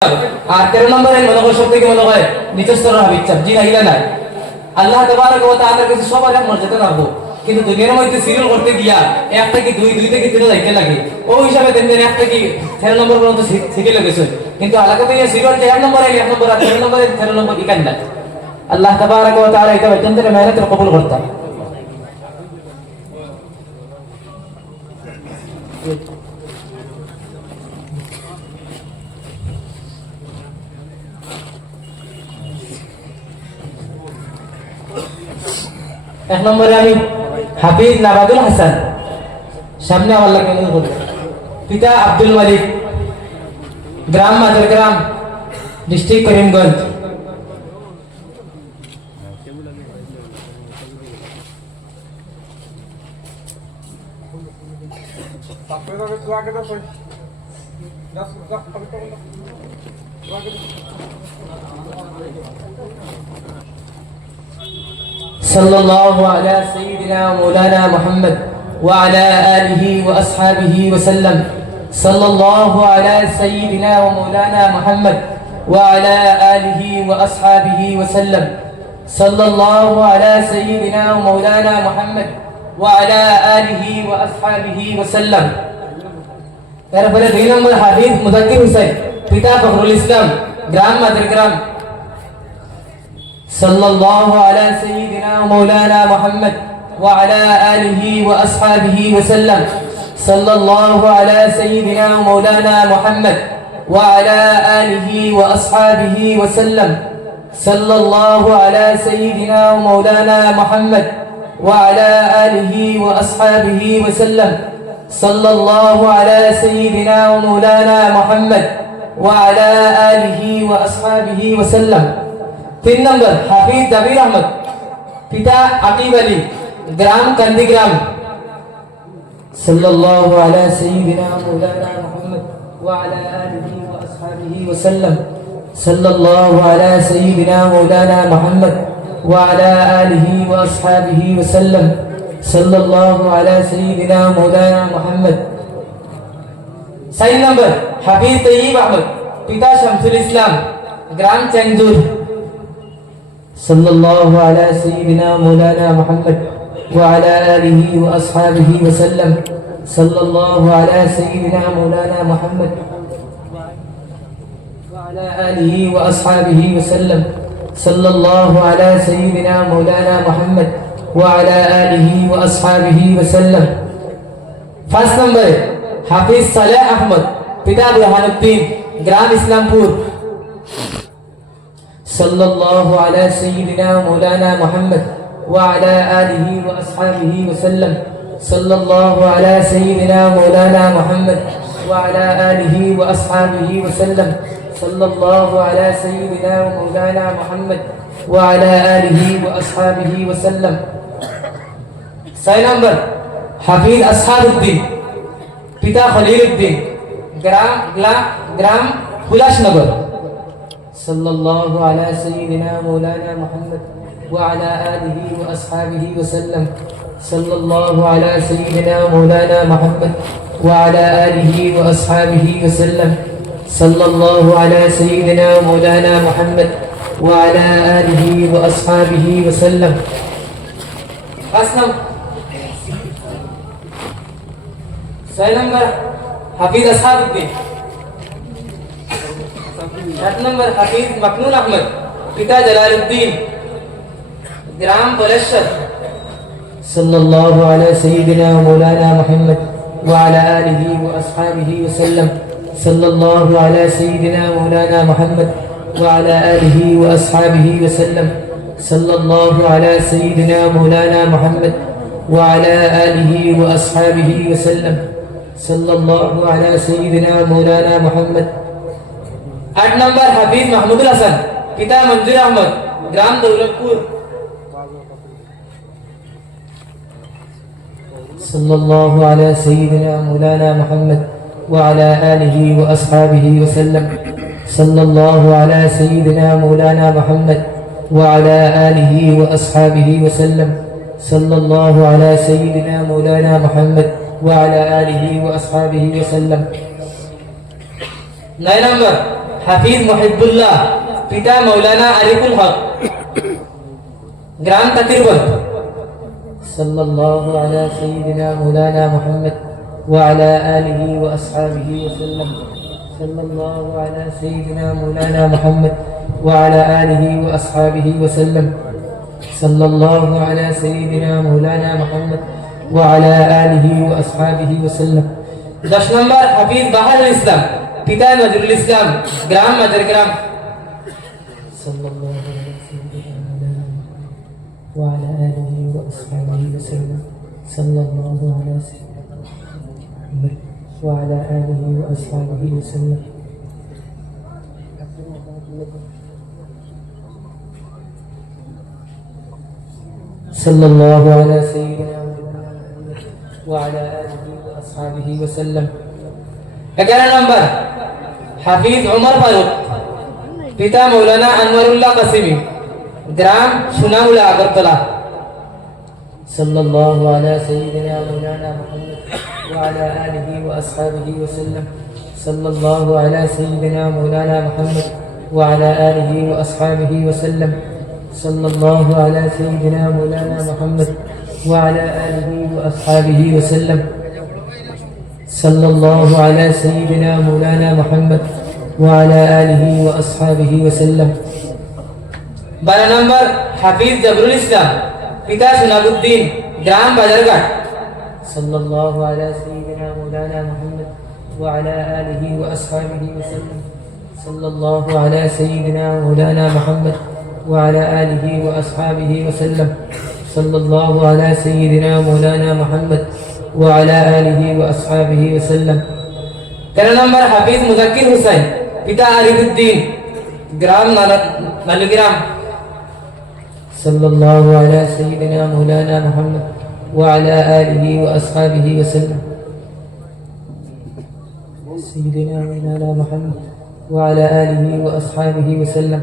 আর 13 নম্বরে মনে হয় সব থেকে মনে হয় নিচস্তর ইচ্ছা জি না ইলা নাই আল্লাহ তাবারক ওয়া তাআলার কাছে সবার এক মর্যাদা রাখবো কিন্তু দুনিয়ার মধ্যে সিরিয়াল করতে গিয়া এক থেকে দুই দুই থেকে তিন যাইতে লাগে ওই হিসাবে দেন এক থেকে 13 নম্বর পর্যন্ত শিখে লেগেছে কিন্তু আলাদা থেকে সিরিয়াল 1 নম্বরে 1 নম্বর আর 13 নম্বরে 13 নম্বর ইকান না আল্লাহ তাবারক ওয়া তাআলা এটা অত্যন্ত মেহনতের কবুল করতা এক নম্বরে আমি হাফিজ নাবাদুল হাসান সামনে আমার লাগে পিতা আব্দুল মালিক গ্রাম মাদারগ্রাম ডিস্ট্রিক্ট করিমগঞ্জ صلى الله على سيدنا مولانا محمد وعلى آله وأصحابه وسلم صلى الله على سيدنا ومولانا محمد وعلى آله وأصحابه وسلم صلى الله على سيدنا ومولانا محمد وعلى آله وأصحابه وسلم এরপরে 2 নম্বর হাফিজ মুজাদ্দিদ হুসাইন পিতা ফখরুল ইসলাম গ্রাম মাদারগ্রাম صلى الله على سيدنا ومولانا محمد وعلى آله وأصحابه وسلم صلى الله على سيدنا ومولانا محمد وعلى آله وأصحابه وسلم صلى الله على سيدنا ومولانا محمد وعلى آله وأصحابه وسلم صلى الله على سيدنا ومولانا محمد وعلى آله وأصحابه وسلم 3 নম্বর হাফিজ জাবির আহমদ পিতা আকিব আলী গ্রাম কান্দিগ্রাম সাল্লাল্লাহু আলা সাইয়্যিদিনা মাওলানা মুহাম্মদ ওয়া আলা আলিহি ওয়া আসহাবিহি ওয়া সাল্লাম সাল্লাল্লাহু আলা সাইয়্যিদিনা মাওলানা মুহাম্মদ ওয়া আলা আলিহি ওয়া আসহাবিহি ওয়া সাল্লাম সাল্লাল্লাহু আলা সাইয়্যিদিনা মাওলানা মুহাম্মদ 4 নম্বর হাফিজ তাইয়িব আহমদ পিতা শামসুল ইসলাম গ্রাম চেঞ্জুর صلى الله على سيدنا مولانا محمد وعلى آله وأصحابه وسلم صلى الله على سيدنا مولانا محمد وعلى آله وأصحابه وسلم صلى الله على سيدنا مولانا محمد وعلى آله وأصحابه وسلم 5 নম্বরে হাফিজ সালেহ আহমদ পিতা বুরহানুদ্দিন গ্রাম ইসলামপুর صلى الله على سيدنا مولانا محمد وعلى آله وأصحابه وسلم صلى الله على سيدنا مولانا محمد وعلى آله وأصحابه وسلم صلى الله على سيدنا مولانا محمد وعلى آله وأصحابه وسلم 6 নম্বর হাফিজ আসহাবউদ্দিন পিতা খলিলউদ্দিন গ্রাম হুলাসনগর صلى الله على سيدنا مولانا محمد وعلى آله وأصحابه وسلم صلى الله على سيدنا مولانا محمد وعلى آله وأصحابه وسلم صلى الله على سيدنا مولانا محمد وعلى آله وأصحابه وسلم سلام حفيظ أصحاب الدين 7 নম্বর হাফিজ মাকনুন আহমদ পিতা জালালউদ্দিন গ্রাম বলশর সাল্লাল্লাহু আলা সাইয়্যিদিনা মাওলানা মুহাম্মদ ওয়া আলা আলিহি ওয়া আসহাবিহি ওয়া সাল্লাম সাল্লাল্লাহু আলা সাইয়্যিদিনা মাওলানা মুহাম্মদ ওয়া আলা আলিহি ওয়া আসহাবিহি ওয়া সাল্লাম সাল্লাল্লাহু আলা সাইয়্যিদিনা মাওলানা মুহাম্মদ ওয়া আলা আলিহি ওয়া আসহাবিহি ওয়া সাল্লাম সাল্লাল্লাহু আলা সাইয়্যিদিনা মাওলানা মুহাম্মদ 8 নম্বর হাফিজ মাহমুদুল হাসান পিতা মঞ্জুর আহমদ গ্রাম দৌলতপুর صلى الله على سيدنا مولانا محمد وعلى آله وأصحابه وسلم صلى الله على سيدنا مولانا محمد وعلى آله وأصحابه وسلم صلى الله على سيدنا مولانا محمد وعلى آله وأصحابه وسلم 9 নম্বর হাফিজ মহিবুল্লাহ, পিতা মৌলানা আরিফুল হক, গ্রাম তাতিরবন্দ। সাল্লাল্লাহু আলা সাইয়্যিদিনা মাওলানা মুহাম্মদ ওয়া আলা আলিহি ওয়া আসহাবিহি ওয়া সাল্লাম। সাল্লাল্লাহু আলা সাইয়্যিদিনা মাওলানা মুহাম্মদ ওয়া আলা আলিহি ওয়া আসহাবিহি ওয়া সাল্লাম। সাল্লাল্লাহু আলা সাইয়্যিদিনা মাওলানা মুহাম্মদ ওয়া আলা আলিহি ওয়া আসহাবিহি ওয়া সাল্লাম। 10 নম্বর হাফিজ বাহারুল ইসলাম, পিতা নজরুল ইসলাম, গ্রাম মাজারগ্রাম। সাল্লাল্লাহু আলা সাইয়্যিদিনা মাওলানা ওয়া আলা আলিহি ওয়া আসহাবিহি ওয়া সাল্লাম। সাল্লাল্লাহু আলা সাইয়্যিদিনা মুহাম্মদ ওয়া আলা আলিহি ওয়া আসহাবিহি ওয়া সাল্লাম। সাল্লাল্লাহু আলা সাইয়্যিদিনা মুহাম্মদ ওয়া আলা আলিহি ওয়া আসহাবিহি ওয়া সাল্লাম। 11 নম্বর হাফিজ ওমর ফারুক, পিতা মৌলানা আনোয়ারুল্লাহ কাসিমি, গ্রাম সোনামুলা আগরতলা। সাল্লাল্লাহু আলা সাইয়্যিদিনা মাওলানা মুহাম্মদ ওয়া আলা আলিহি ওয়া আসহাবিহি ওয়া সাল্লাম। সাল্লাল্লাহু আলা সাইয়্যিদিনা মাওলানা মুহাম্মদ ওয়া আলা আলিহি ওয়া আসহাবিহি ওয়া সাল্লাম। সাল্লাল্লাহু আলা সাইয়্যিদিনা মাওলানা মুহাম্মদ ওয়া আলা আলিহি ওয়া আসহাবিহি ওয়া সাল্লাম। সাল্লাল্লাহু আলা সাইয়্যিদিনা মাওলানা মুহাম্মদ ওয়া আলা আলিহি ওয়া আসহাবিহি ওয়া সাল্লাম। 12 নম্বর হাফিজ জবরুল ইসলাম, পিতা সুনাবউদ্দিন, গ্রাম বাজারঘাট। সাল্লাল্লাহু আলা সাইয়্যিদিনা মাওলানা মুহাম্মদ ওয়া আলা আলিহি ওয়া আসহাবিহি ওয়া সাল্লাম। সাল্লাল্লাহু আলা সাইয়্যিদিনা মাওলানা মুহাম্মদ ওয়া আলা আলিহি ওয়া আসহাবিহি ওয়া সাল্লাম। সাল্লাল্লাহু আলা সাইয়্যিদিনা মাওলানা মুহাম্মদ ওয়া আলা আলিহি ওয়া আসহাবিহি ওয়া সাল্লাম। 13 নম্বর হাফিজ মুজাক্কির হুসাইন, পিতা আরিফুদ্দিন, গ্রাম নালিগ্রাম। সাল্লাল্লাহু আলা সাইয়্যিদিনা মাওলানা মুহাম্মদ ওয়া আলা আলিহি ওয়া আসহাবিহি ওয়া সাল্লাম। সাইয়্যিদিনা মাওলানা মুহাম্মদ ওয়া আলা আলিহি ওয়া আসহাবিহি ওয়া সাল্লাম।